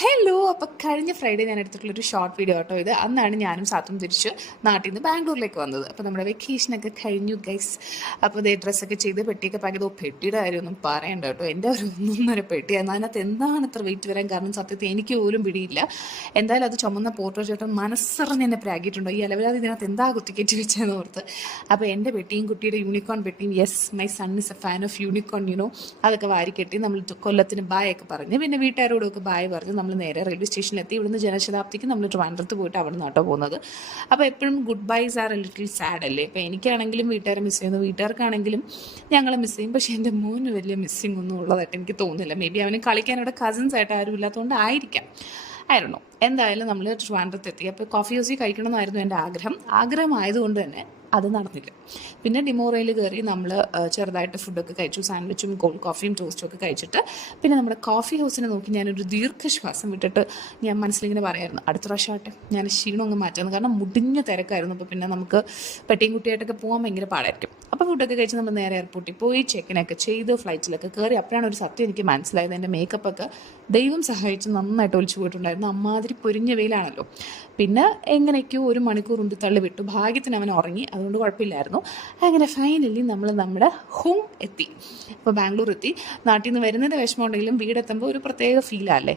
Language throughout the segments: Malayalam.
ഹലോ. അപ്പോൾ കഴിഞ്ഞ ഫ്രൈഡേ ഞാൻ എടുത്തിട്ടുള്ളൊരു ഷോർട്ട് വീഡിയോ കേട്ടോ ഇത്. അന്നാണ് ഞാനും സാത്തും തിരിച്ച് നാട്ടിൽ നിന്ന് ബാംഗ്ലൂരിലേക്ക് വന്നത്. അപ്പോൾ നമ്മുടെ വെക്കേഷനൊക്കെ കഴിഞ്ഞു ഗൈസ്. അപ്പോൾ ഇതേ ഡ്രസ്സൊക്കെ ചെയ്ത് പെട്ടിയൊക്കെ പാക്ക് ചെയ്ത്. പെട്ടിയുടെ കാര്യമൊന്നും പറയണ്ട കേട്ടോ, എൻ്റെ ഒരു ഒന്നൊന്നര പെട്ടിയായിരുന്നു. അതിനകത്ത് എന്താണ് ഇത്ര വെയിറ്റ് വരാൻ കാരണം സത്യത്തിൽ എനിക്ക് പോലും പിടിയില്ല. എന്തായാലും അത് ചുമന്ന പോർട്ടോ ചേട്ടൻ മനസ്സറിഞ്ഞ് എന്നെ പ്രാഗിയിട്ടുണ്ടോ, ഈ അലവലാതെ ഇതിനകത്ത് എന്താ കുത്തിക്കയറ്റി വെച്ചതെന്ന് ഓർത്ത്. അപ്പോൾ എൻ്റെ പെട്ടിയും കുട്ടിയുടെ യൂണിക്കോൺ പെട്ടിയും, yes my son is A fan of unicorn you know, അതൊക്കെ വാരിക്കെട്ടി നമ്മൾ കൊല്ലത്തിന് ബായ് ഒക്കെ പറഞ്ഞ് പിന്നെ വീട്ടുകാരോടൊക്കെ ബായ് പറഞ്ഞ് നമ്മൾ നേരെ റെയിൽവേ സ്റ്റേഷനിലെത്തി. ഇവിടുന്ന് ജനശതാബ്ദിക്ക് നമ്മൾ ട്രിവാൻഡ്രത്ത് പോയിട്ട് അവിടെ നിന്ന് കേട്ടോ പോകുന്നത്. അപ്പോൾ എപ്പോഴും good byes are a little sad അല്ലേ. അപ്പോൾ എനിക്കാണെങ്കിലും വീട്ടുകാരെ മിസ് ചെയ്യുന്നു, വീട്ടുകാർക്കാണെങ്കിലും ഞങ്ങളെ മിസ് ചെയ്യും. പക്ഷേ എൻ്റെ മോന് വലിയ മിസ്സിങ് ഒന്നും ഉള്ളതായിട്ട് എനിക്ക് തോന്നുന്നില്ല. മേ ബി അവന് കളിക്കാൻ ഇവിടെ കസിൻസ് ആയിട്ട് ആരും ഇല്ലാത്തതുകൊണ്ട് ആയിരിക്കാം, ആയിരുന്നു. എന്തായാലും നമ്മൾ ട്രിവാൻഡ്രത്ത് എത്തി. അപ്പോൾ കോഫി ഹൗസിൽ കഴിക്കണമെന്നായിരുന്നു എൻ്റെ ആഗ്രഹമായതുകൊണ്ട് തന്നെ അത് നടന്നില്ല. പിന്നെ ഡിമോറയിൽ കയറി നമ്മൾ ചെറുതായിട്ട് ഫുഡൊക്കെ കഴിച്ചു, സാൻഡ്വിച്ചും കോൾഡ് കോഫിയും ടോസ്റ്റും ഒക്കെ കഴിച്ചിട്ട് പിന്നെ നമ്മുടെ കോഫി ഹൗസിനെ നോക്കി ഞാനൊരു ദീർഘശ്വാസം വിട്ടിട്ട് ഞാൻ മനസ്സിലിങ്ങനെ പറയായിരുന്നു, അടുത്ത പ്രാവശ്യമായിട്ട് ഞാൻ ക്ഷീണം ഒന്ന് മാറ്റുന്നത്. കാരണം മുടിഞ്ഞ തിരക്കായിരുന്നു. അപ്പോൾ പിന്നെ നമുക്ക് പെട്ടിയും കുട്ടിയായിട്ടൊക്കെ പോകാൻ ഭയങ്കര പാടായിരിക്കും. അപ്പോൾ ഫുഡൊക്കെ കഴിച്ച് നമ്മൾ നേരെ എയർപോർട്ടിൽ പോയി ചെക്കിനൊക്കെ ചെയ്ത് ഫ്ലൈറ്റിലൊക്കെ കയറി. അപ്പോഴാണ് ഒരു സത്യം എനിക്ക് മനസ്സിലായത്, എൻ്റെ മേക്കപ്പൊക്കെ ദൈവം സഹായിച്ച് നന്നായിട്ട് ഒലിച്ചു പോയിട്ടുണ്ടായിരുന്നു. അമ്മാതിരി പൊരിഞ്ഞ വെയിലാണല്ലോ. പിന്നെ എങ്ങനെയൊക്കെയോ 1 മണിക്കൂർ ഉണ്ടി തള്ളി വിട്ടു. ഭാഗ്യത്തിന് അവൻ ഉറങ്ങി, അതുകൊണ്ട് കുഴപ്പമില്ലായിരുന്നു. അങ്ങനെ ഫൈനലി നമ്മൾ നമ്മുടെ ഹോം എത്തി. അപ്പോൾ ബാംഗ്ലൂർ എത്തി. നാട്ടിൽ നിന്ന് വരുന്നതിൻ്റെ വിഷമം ഉണ്ടെങ്കിലും വീടെത്തുമ്പോൾ ഒരു പ്രത്യേക ഫീലല്ലേ.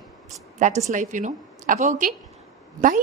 That is life you know. അപ്പോൾ ഓക്കെ, ബൈ.